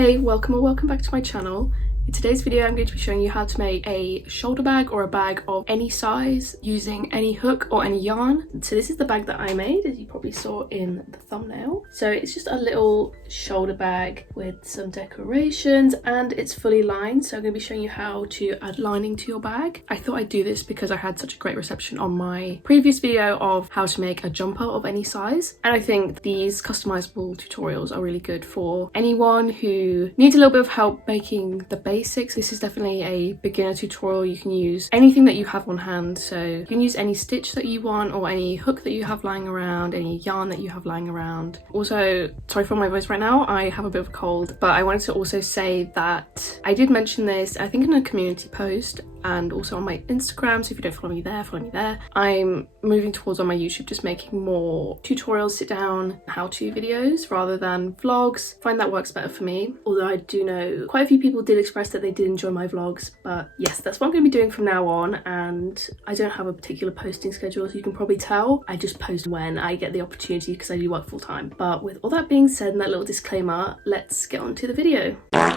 Hey, welcome or welcome back to my channel. In today's video I'm going to be showing you how to make a shoulder bag or a bag of any size using any hook or any yarn. So this is the bag that I made, as you probably saw in the thumbnail. So it's just a little shoulder bag with some decorations and it's fully lined. So I'm going to be showing you how to add lining to your bag. I thought I'd do this because I had such a great reception on my previous video of how to make a jumper of any size. And I think these customizable tutorials are really good for anyone who needs a little bit of help making the basics. This is definitely a beginner tutorial. You can use anything that you have on hand, so you can use any stitch that you want or any hook that you have lying around, any yarn that you have lying around. Also, sorry for my voice right now, I have a bit of a cold, but I wanted to also say that I did mention this, I think in a community post and also on my Instagram, so if you don't follow me there. I'm moving towards on my YouTube just making more tutorials, sit down, how-to videos rather than vlogs. I find that works better for me, although I do know quite a few people did express that they did enjoy my vlogs. But yes, that's what I'm going to be doing from now on, and I don't have a particular posting schedule, so you can probably tell I just post when I get the opportunity because I do work full-time. But with all that being said and that little disclaimer, let's get on to the video.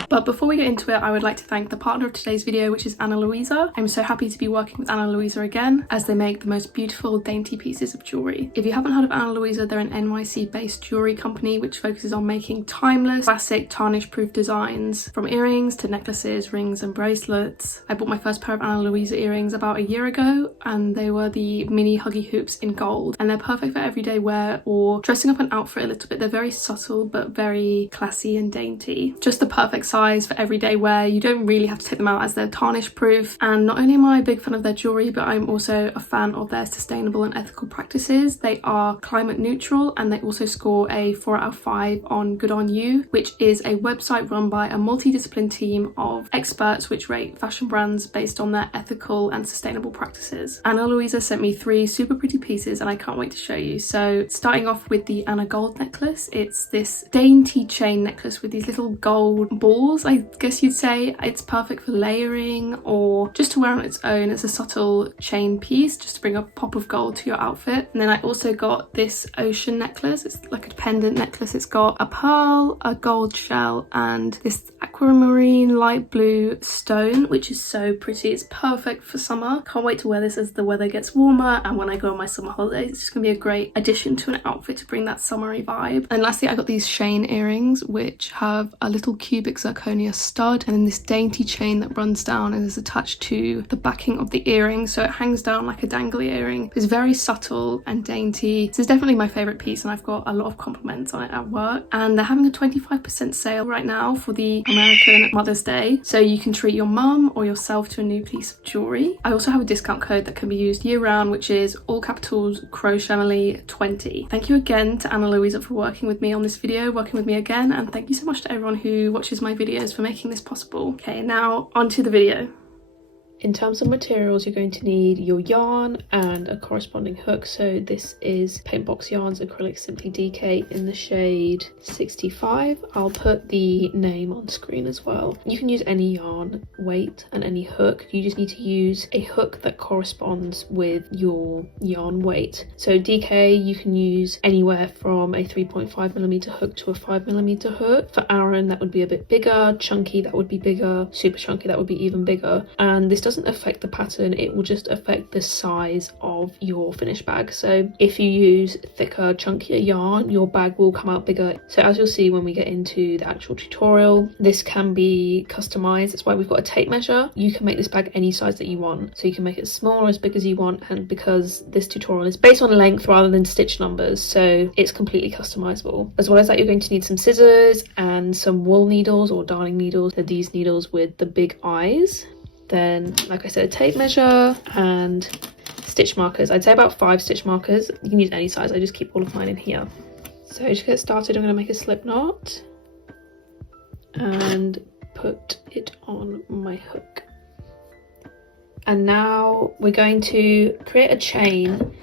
But before we get into it, I would like to thank the partner of today's video, which is Anna Louisa. I'm so happy to be working with Anna Louisa again, as they make the most beautiful dainty pieces of jewellery. If you haven't heard of Anna Louisa, they're an NYC based jewellery company which focuses on making timeless, classic, tarnish proof designs, from earrings to necklaces, rings and bracelets. I bought my first pair of Anna Louisa earrings about a year ago, and they were the mini huggy hoops in gold, and they're perfect for everyday wear or dressing up an outfit a little bit. They're very subtle but very classy and dainty. Just the perfect size for everyday wear. You don't really have to take them out as they're tarnish proof. And not only am I a big fan of their jewellery, but I'm also a fan of their sustainable and ethical practices. They are climate neutral, and they also score a 4 out of 5 on Good On You, which is a website run by a multidisciplinary team of experts which rate fashion brands based on their ethical and sustainable practices. Anna Louisa sent me 3 super pretty pieces and I can't wait to show you. So starting off with the Anna Gold necklace, it's this dainty chain necklace with these little gold balls, I guess you'd say. It's perfect for layering or just to wear on its own. It's a subtle chain piece just to bring a pop of gold to your outfit. And then I also got this ocean necklace. It's like a pendant necklace. It's got a pearl, a gold shell and this aquamarine light blue stone, which is so pretty. It's perfect for summer. Can't wait to wear this as the weather gets warmer and when I go on my summer holidays. It's just gonna be a great addition to an outfit to bring that summery vibe. And lastly, I got these Shane earrings which have a little cubic zirconia stud and then this dainty chain that runs down and is attached to the backing of the earring, so it hangs down like a dangly earring. It's very subtle and dainty. This is definitely my favourite piece and I've got a lot of compliments on it at work, and they're having a 25% sale right now for the American Mother's Day, so you can treat your mum or yourself to a new piece of jewellery. I also have a discount code that can be used year round, which is all capitals crochet20. Thank you again to Anna Louisa for working with me on this video, working with me again, and thank you so much to everyone who watches my videos for making this possible. Okay, now onto the video. In terms of materials, you're going to need your yarn and a corresponding hook. So this is Paintbox Yarns Acrylic Simply DK in the shade 65. I'll put the name on screen as well. You can use any yarn weight and any hook. You just need to use a hook that corresponds with your yarn weight. So DK, you can use anywhere from a 3.5mm hook to a 5mm hook. For Aaron, that would be a bit bigger. Chunky, that would be bigger. Super chunky, that would be even bigger. And this doesn't affect the pattern, it will just affect the size of your finished bag. So if you use thicker, chunkier yarn, your bag will come out bigger. So as you'll see when we get into the actual tutorial, this can be customized. That's why we've got a tape measure. You can make this bag any size that you want, so you can make it small or as big as you want. And because this tutorial is based on length rather than stitch numbers, so it's completely customizable. As well as that, you're going to need some scissors and some wool needles or darning needles. They're these needles with the big eyes. Then, like I said, a tape measure and stitch markers. I'd say about 5 stitch markers. You can use any size. I just keep all of mine in here. So to get started, I'm going to make a slip knot and put it on my hook. And now we're going to create a chain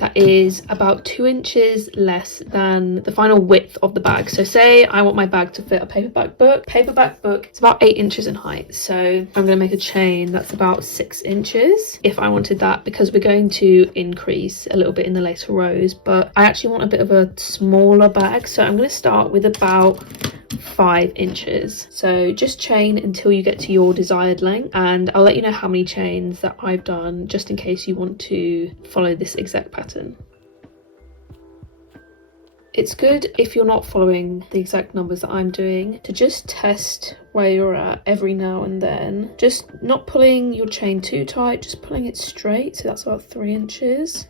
that is about 2 inches less than the final width of the bag. So say I want my bag to fit a paperback book. Paperback book is about 8 inches in height. So I'm going to make a chain that's about 6 inches if I wanted that, because we're going to increase a little bit in the later rows, but I actually want a bit of a smaller bag. So I'm going to start with about 5 inches. So just chain until you get to your desired length, and I'll let you know how many chains that I've done just in case you want to follow this exact pattern. It's good, if you're not following the exact numbers that I'm doing, to just test where you're at every now and then. Just not pulling your chain too tight, just pulling it straight. So that's about 3 inches.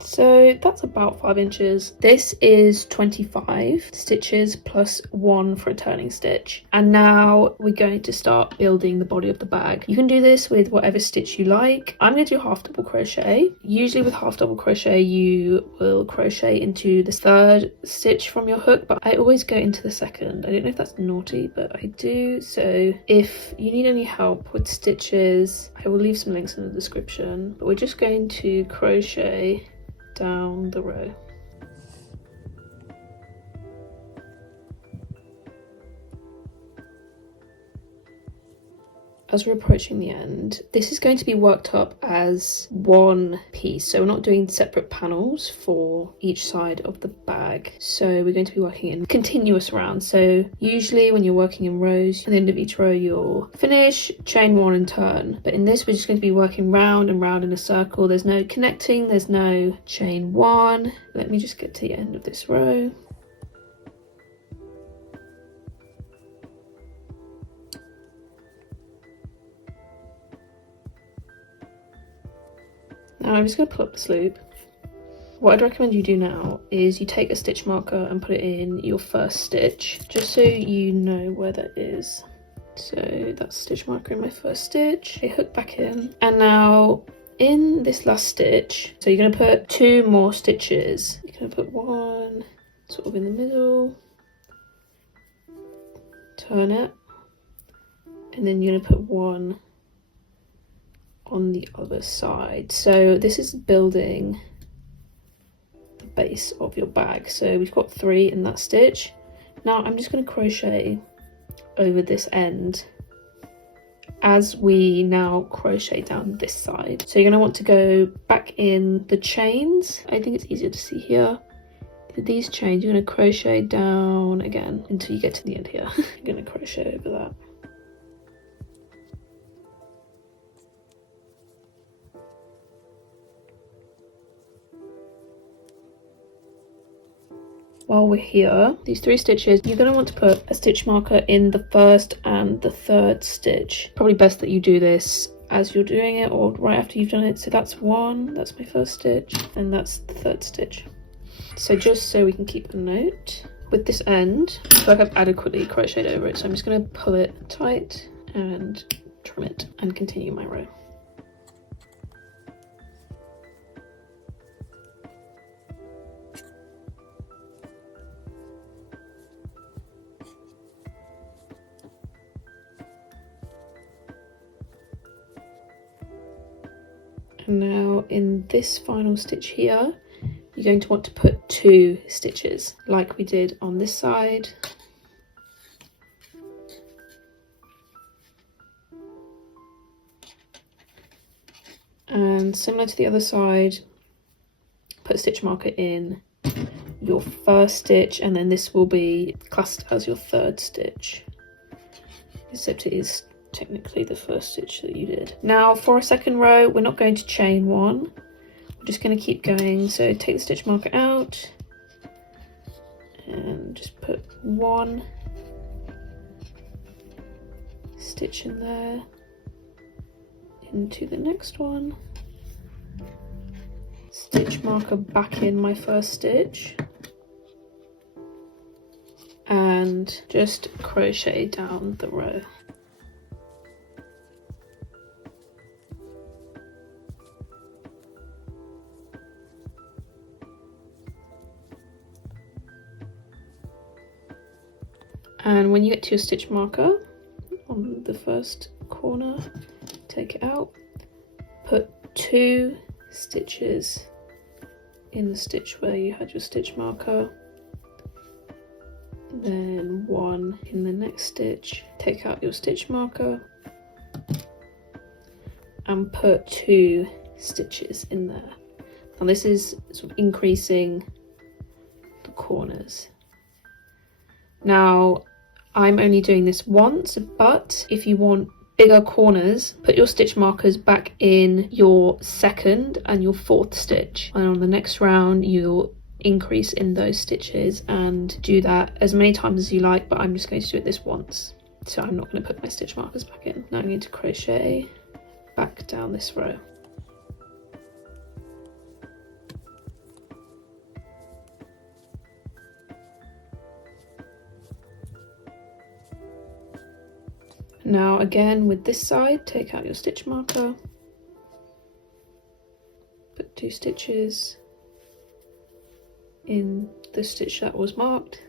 So that's about 5 inches. This is 25 stitches plus 1 for a turning stitch. And now we're going to start building the body of the bag. You can do this with whatever stitch you like. I'm going to do half double crochet. Usually with half double crochet you will crochet into the 3rd stitch from your hook, but I always go into the 2nd. I don't know if that's naughty, but I do. So if you need any help with stitches, I will leave some links in the description, but we're just going to crochet down the row. As we're approaching the end, this is going to be worked up as one piece, so we're not doing separate panels for each side of the bag. So we're going to be working in continuous rounds. So usually when you're working in rows, at the end of each row you'll finish, chain 1 and turn, but in this we're just going to be working round and round in a circle. There's no connecting, there's no chain 1. Let me just get to the end of this row. Now I'm just going to pull up this loop. What I'd recommend you do now is you take a stitch marker and put it in your first stitch, just so you know where that is. So that's stitch marker in my first stitch. I hook back in, and now in this last stitch, so you're going to put 2 more stitches. You're going to put 1 sort of in the middle, turn it, and then you're going to put 1 on the other side. So this is building the base of your bag. So we've got 3 in that stitch. Now I'm just going to crochet over this end as we now crochet down this side. So you're going to want to go back in the chains. I think it's easier to see here. These chains, you're going to crochet down again until you get to the end here. You're going to crochet over that. While we're here, these 3 stitches, you're going to want to put a stitch marker in the 1st and the 3rd stitch. Probably best that you do this as you're doing it or right after you've done it. So that's 1, that's my 1st stitch, and that's the 3rd stitch. So just so we can keep a note, with this end, I feel like I've adequately crocheted over it, so I'm just going to pull it tight and trim it and continue my row. And now in this final stitch here, you're going to want to put 2 stitches like we did on this side. And similar to the other side, put a stitch marker in your 1st stitch, and then this will be classed as your 3rd stitch, except it is technically the 1st stitch that you did. Now for our 2nd row, we're not going to chain 1, we're just going to keep going. So take the stitch marker out and just put 1 stitch in there, into the next one, stitch marker back in my 1st stitch, and just crochet down the row. And when you get to your stitch marker on the 1st corner, take it out put 2 stitches in the stitch where you had your stitch marker, then 1 in the next stitch, take out your stitch marker and put 2 stitches in there. Now this is sort of increasing the corners. Now I'm only doing this once, but if you want bigger corners, put your stitch markers back in your 2nd and your 4th stitch, and on the next round you'll increase in those stitches, and do that as many times as you like, but I'm just going to do it this once, so I'm not going to put my stitch markers back in. Now I'm going to crochet back down this row. Now again with this side, take out your stitch marker, put 2 stitches in the stitch that was marked,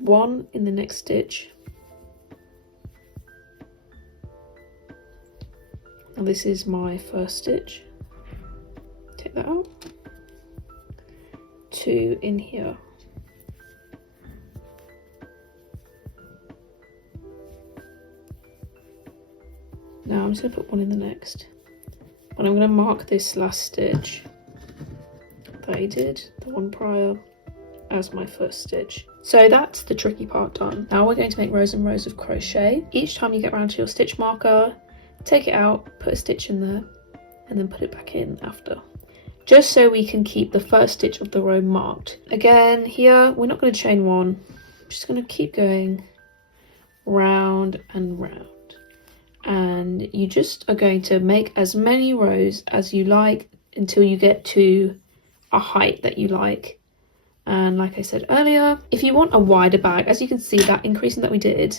1 in the next stitch. Now this is my 1st stitch, take that out, 2 in here. Now I'm just going to put 1 in the next, and I'm going to mark this last stitch that I did, the one prior, as my 1st stitch. So that's the tricky part done. Now we're going to make rows and rows of crochet. Each time you get around to your stitch marker, take it out, put a stitch in there, and then put it back in after, just so we can keep the 1st stitch of the row marked. Again, here we're not going to chain 1, I'm just going to keep going round and round. And you just are going to make as many rows as you like until you get to a height that you like. And like I said earlier, if you want a wider bag, as you can see, that increasing that we did,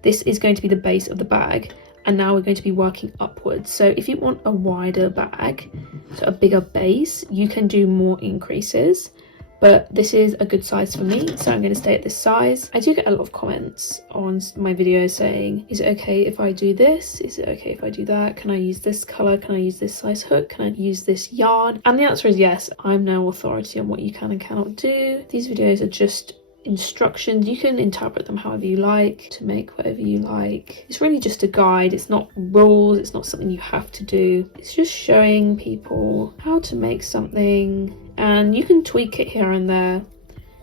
this is going to be the base of the bag, and now we're going to be working upwards. So if you want a wider bag, so a bigger base, you can do more increases, but this is a good size for me, so I'm going to stay at this size. I do get a lot of comments on my videos saying, is it okay if I do this? Is it okay if I do that? Can I use this colour? Can I use this size hook? Can I use this yarn? And the answer is yes. I'm no authority on what you can and cannot do. These videos are just instructions. You can interpret them however you like, to make whatever you like. It's really just a guide. It's not rules. It's not something you have to do. It's just showing people how to make something, and you can tweak it here and there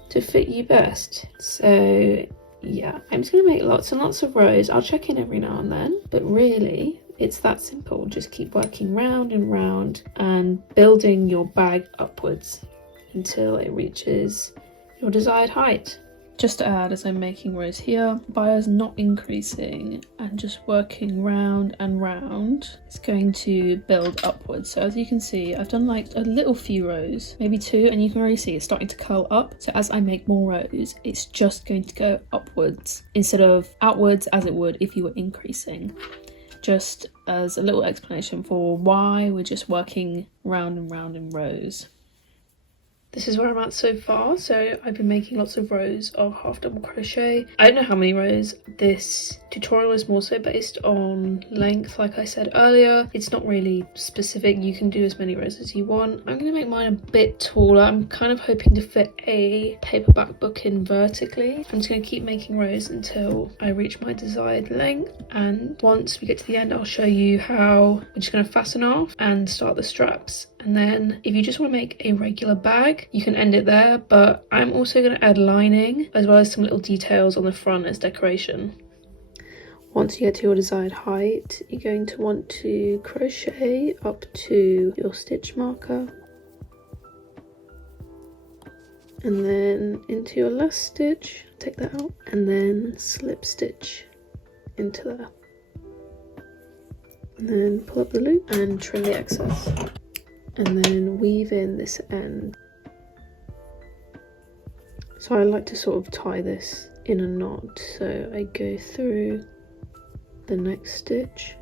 to fit you best. So yeah, I'm just gonna make lots and lots of rows. I'll check in every now and then, but really it's that simple. Just keep working round and round and building your bag upwards until it reaches your desired height. Just to add, as I'm making rows here, by us not increasing and just working round and round, it's going to build upwards. So as you can see, I've done like a little few rows, maybe 2, and you can already see it's starting to curl up. So as I make more rows, it's just going to go upwards instead of outwards as it would if you were increasing. Just as a little explanation for why we're just working round and round in rows. This is where I'm at so far. So I've been making lots of rows of half double crochet. I don't know how many rows. This tutorial is more so based on length, like I said earlier. It's not really specific. You can do as many rows as you want. I'm going to make mine a bit taller. I'm kind of hoping to fit a paperback book in vertically. I'm just going to keep making rows until I reach my desired length, and once we get to the end I'll show you how we're just going to fasten off and start the straps. And then if you just want to make a regular bag, you can end it there, but I'm also going to add lining as well as some little details on the front as decoration. Once you get to your desired height, you're going to want to crochet up to your stitch marker and then into your last stitch, take that out, and then slip stitch into there, and then pull up the loop and trim the excess, and then weave in this end. So I like to sort of tie this in a knot, so I go through the next stitch,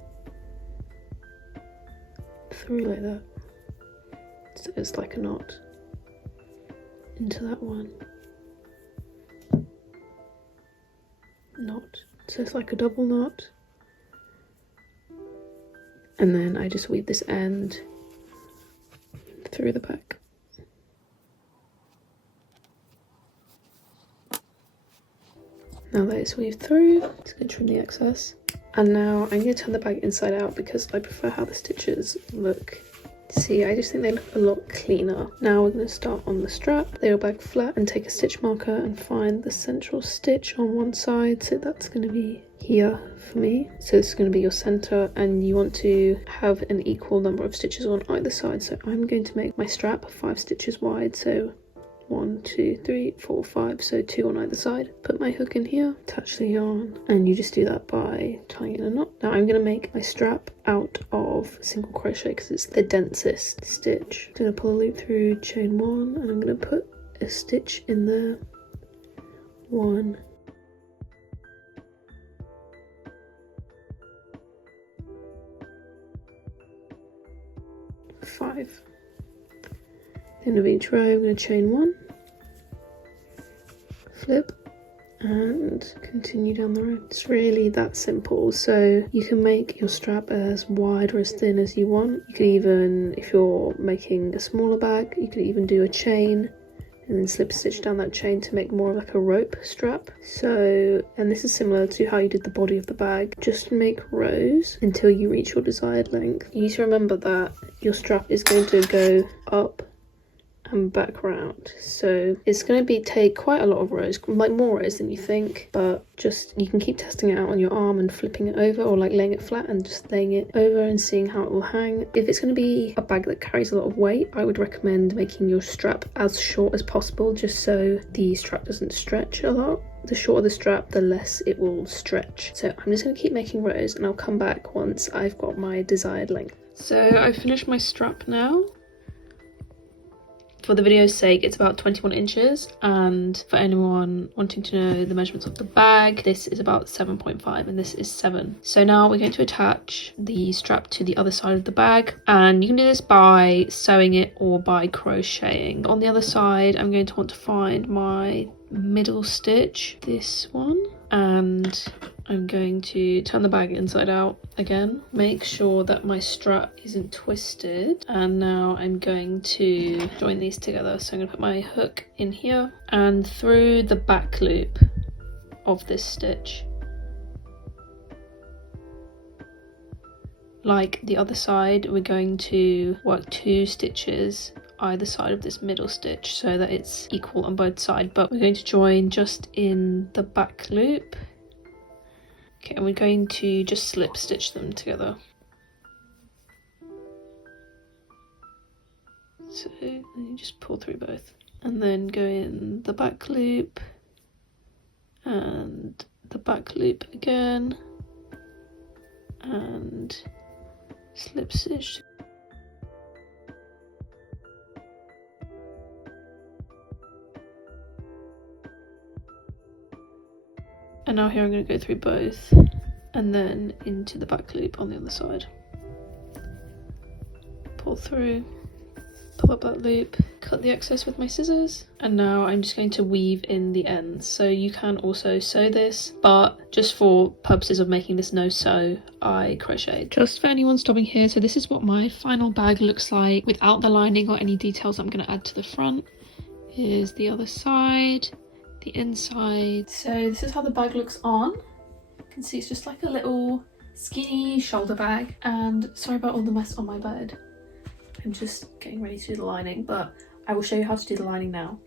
through like that, so it's like a knot, into that one, knot, so it's like a double knot, and then I just weave this end through the back. Now that it's weaved through, just going to trim the excess. And now I'm going to turn the bag inside out because I prefer how the stitches look. See, I just think they look a lot cleaner. Now we're going to start on the strap, lay your bag flat and take a stitch marker and find the central stitch on one side. So that's going to be here for me. So this is going to be your center, and you want to have an equal number of stitches on either side. So I'm going to make my strap 5 stitches wide. So 1, 2, 3, 4, 5, so 2 on either side. Put my hook in here, attach the yarn, and you just do that by tying in a knot. Now I'm going to make my strap out of single crochet because it's the densest stitch. I'm going to pull a loop through, chain 1, and I'm going to put a stitch in there. 1, 5. At the end of each row, I'm going to chain 1, flip, and continue down the row. It's really that simple. So you can make your strap as wide or as thin as you want. You could even, if you're making a smaller bag, you could even do a chain and then slip stitch down that chain to make more of like a rope strap. So, and this is similar to how you did the body of the bag. Just make rows until you reach your desired length. You need to remember that your strap is going to go up and back round, so it's going to take quite a lot of rows, like more rows than you think, but just you can keep testing it out on your arm and flipping it over, or like laying it flat and just laying it over and seeing how it will hang. If it's going to be a bag that carries a lot of weight, I would recommend making your strap as short as possible, just so the strap doesn't stretch a lot. The shorter the strap, the less it will stretch. So I'm just going to keep making rows and I'll come back once I've got my desired length. So I've finished my strap now. For the video's sake, it's about 21 inches, and for anyone wanting to know the measurements of the bag, this is about 7.5 and this is 7. So now we're going to attach the strap to the other side of the bag, and you can do this by sewing it or by crocheting. On the other side, I'm going to want to find my middle stitch, this one, and I'm going to turn the bag inside out again, make sure that my strap isn't twisted, and now I'm going to join these together. So I'm going to put my hook in here and through the back loop of this stitch. Like the other side, we're going to work 2 stitches either side of this middle stitch so that it's equal on both sides, but we're going to join just in the back loop. Okay, and we're going to just slip stitch them together. So you just pull through both and then go in the back loop and the back loop again and slip stitch. And now here I'm going to go through both and then into the back loop on the other side. Pull through, pull up that loop, cut the excess with my scissors, and now I'm just going to weave in the ends. So you can also sew this, but just for purposes of making this no sew, I crocheted. Just for anyone stopping here, so this is what my final bag looks like without the lining or any details I'm going to add to the front. Here's the other side. The inside. So this is how the bag looks on. You can see it's just like a little skinny shoulder bag, and sorry about all the mess on my bed. I'm just getting ready to do the lining, but I will show you how to do the lining now.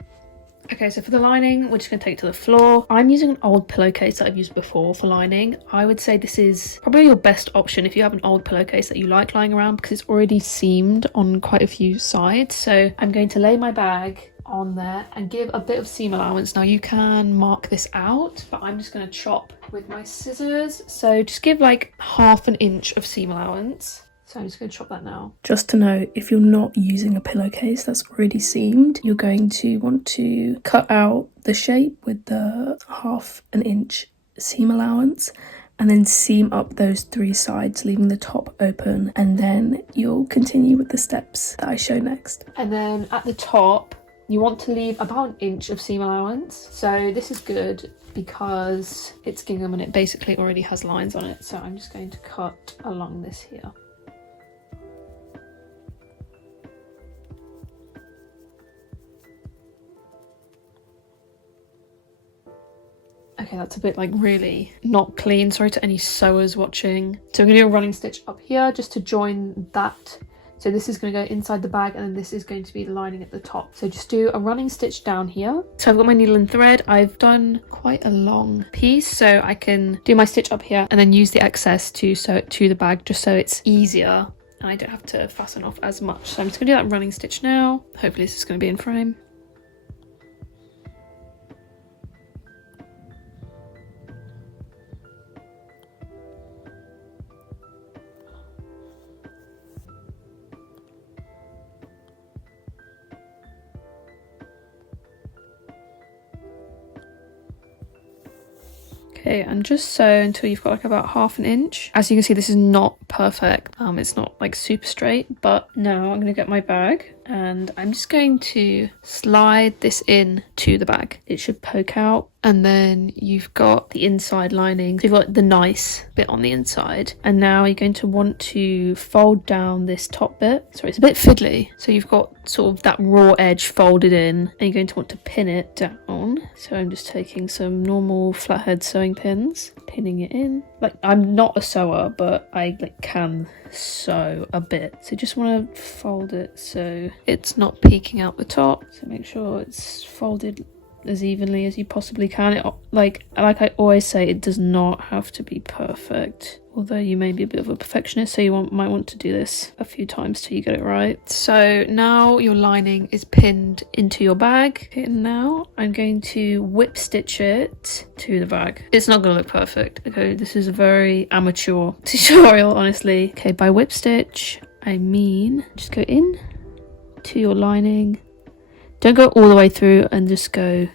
Okay, so for the lining, we're just going to take it to the floor. I'm using an old pillowcase that I've used before for lining. I would say this is probably your best option if you have an old pillowcase that you like lying around, because it's already seamed on quite a few sides. So I'm going to lay my bag on there and give a bit of seam allowance. Now you can mark this out, but I'm just going to chop with my scissors. So just give like 1/2 inch of seam allowance. So I'm just going to chop that now. Just to note, if you're not using a pillowcase that's already seamed, you're going to want to cut out the shape with the 1/2 inch seam allowance and then seam up those 3 sides, leaving the top open, and then you'll continue with the steps that I show next. And then at the top, you want to leave about 1 inch of seam allowance. So this is good because it's gingham and it basically already has lines on it. So I'm just going to cut along this here. Okay, that's a bit like really not clean. Sorry to any sewers watching. So I'm gonna do a running stitch up here just to join that. So this is going to go inside the bag, and then this is going to be the lining at the top. So just do a running stitch down here. So I've got my needle and thread. I've done quite a long piece, so I can do my stitch up here and then use the excess to sew it to the bag just so it's easier and I don't have to fasten off as much. So I'm just going to do that running stitch now. Hopefully this is going to be in frame. Okay, and just sew until you've got like about ½ an inch. As you can see, this is not perfect. It's not like super straight, but now I'm gonna get my bag and I'm just going to slide this in to the bag. It should poke out, and then you've got the inside lining. So you've got the nice bit on the inside, and now you're going to want to fold down this top bit. Sorry, it's a bit fiddly. So you've got sort of that raw edge folded in, and you're going to want to pin it down. So I'm just taking some normal flathead sewing pins, pinning it in. Like, I'm not a sewer, but I like can sew a bit. So just want to fold it so it's not peeking out the top. So make sure it's folded as evenly as you possibly can. It, like I always say, it does not have to be perfect, although you may be a bit of a perfectionist, so you might want to do this a few times till you get it right. So now your lining is pinned into your bag. Okay, and now I'm going to whip stitch it to the bag. It's not going to look perfect. Okay, this is a very amateur tutorial, honestly. Okay, by whip stitch, I mean just go in to your lining. Don't go all the way through and just go,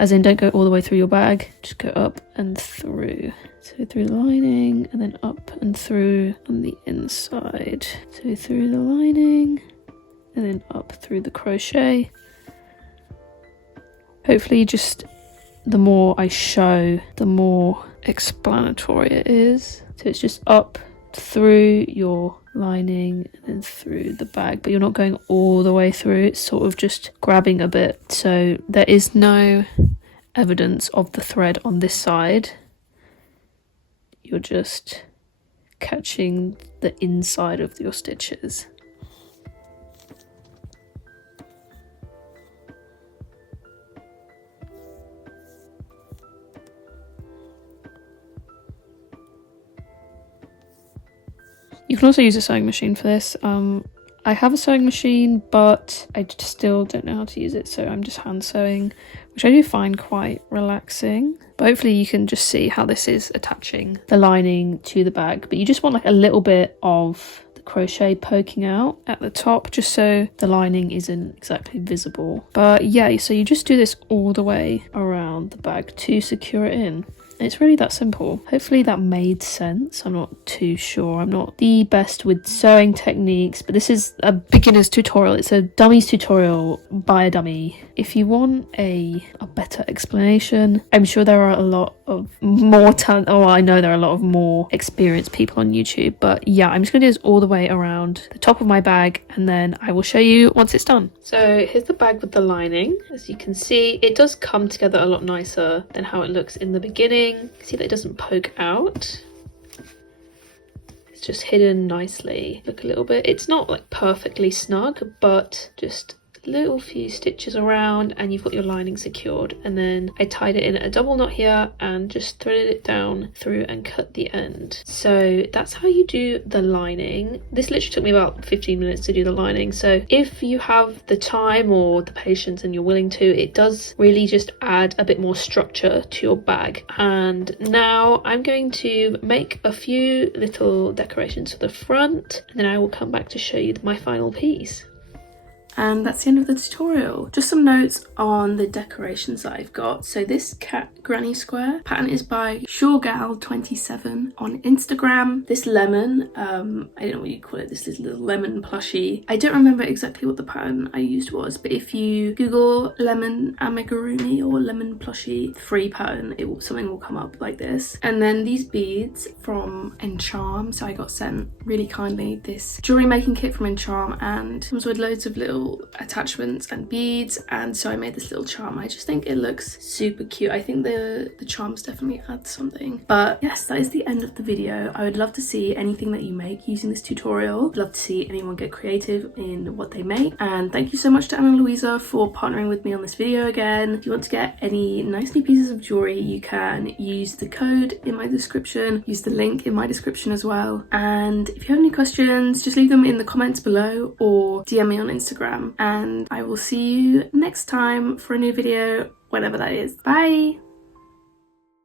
as in don't go all the way through your bag, just go up and through. So through the lining and then up and through on the inside. So through the lining and then up through the crochet. Hopefully just the more I show, the more explanatory it is. So it's just up through your lining and then through the bag, but you're not going all the way through. It's sort of just grabbing a bit, so there is no evidence of the thread on this side. You're just catching the inside of your stitches. You can also use a sewing machine for this. I have a sewing machine, but I still don't know how to use it, so I'm just hand sewing, which I do find quite relaxing. But hopefully you can just see how this is attaching the lining to the bag. But you just want like a little bit of the crochet poking out at the top, just so the lining isn't exactly visible. But yeah, so you just do this all the way around the bag to secure it in. It's really that simple. Hopefully that made sense. I'm not too sure. I'm not the best with sewing techniques, but this is a beginner's tutorial. It's a dummies tutorial by a dummy. If you want a better explanation, I'm sure there are a lot of more talent. Oh, I know there are a lot of more experienced people on YouTube, but yeah, I'm just gonna do this all the way around the top of my bag, and then I will show you once it's done. So here's the bag with the lining. As you can see, it does come together a lot nicer than how it looks in the beginning. You can see that it doesn't poke out. It's just hidden nicely. Look a little bit. It's not like perfectly snug, but just little few stitches around and you've got your lining secured. And then I tied it in a double knot here and just threaded it down through and cut the end. So that's how you do the lining. This literally took me about 15 minutes to do the lining, so if you have the time or the patience and you're willing to, it does really just add a bit more structure to your bag. And now I'm going to make a few little decorations for the front, and then I will come back to show you my final piece. And that's the end of the tutorial. Just some notes on the decorations that I've got. So this cat granny square pattern is by SureGal27 on Instagram. This lemon, I don't know what you call it, this little lemon plushie. I don't remember exactly what the pattern I used was, but if you Google lemon amigurumi or lemon plushie free pattern, something will come up like this. And then these beads from Encharm. So I got sent really kindly this jewelry making kit from Encharm, and comes with loads of little little attachments and beads, and so I made this little charm. I just think it looks super cute. I think the charms definitely add something. But yes, that is the end of the video. I would love to see anything that you make using this tutorial. I'd love to see anyone get creative in what they make. And thank you so much to Anna Louisa for partnering with me on this video again. If you want to get any nice new pieces of jewelry, you can use the code in my description, use the link in my description as well. And if you have any questions, just leave them in the comments below or DM me on Instagram, and I will see you next time for a new video, whenever that is. Bye!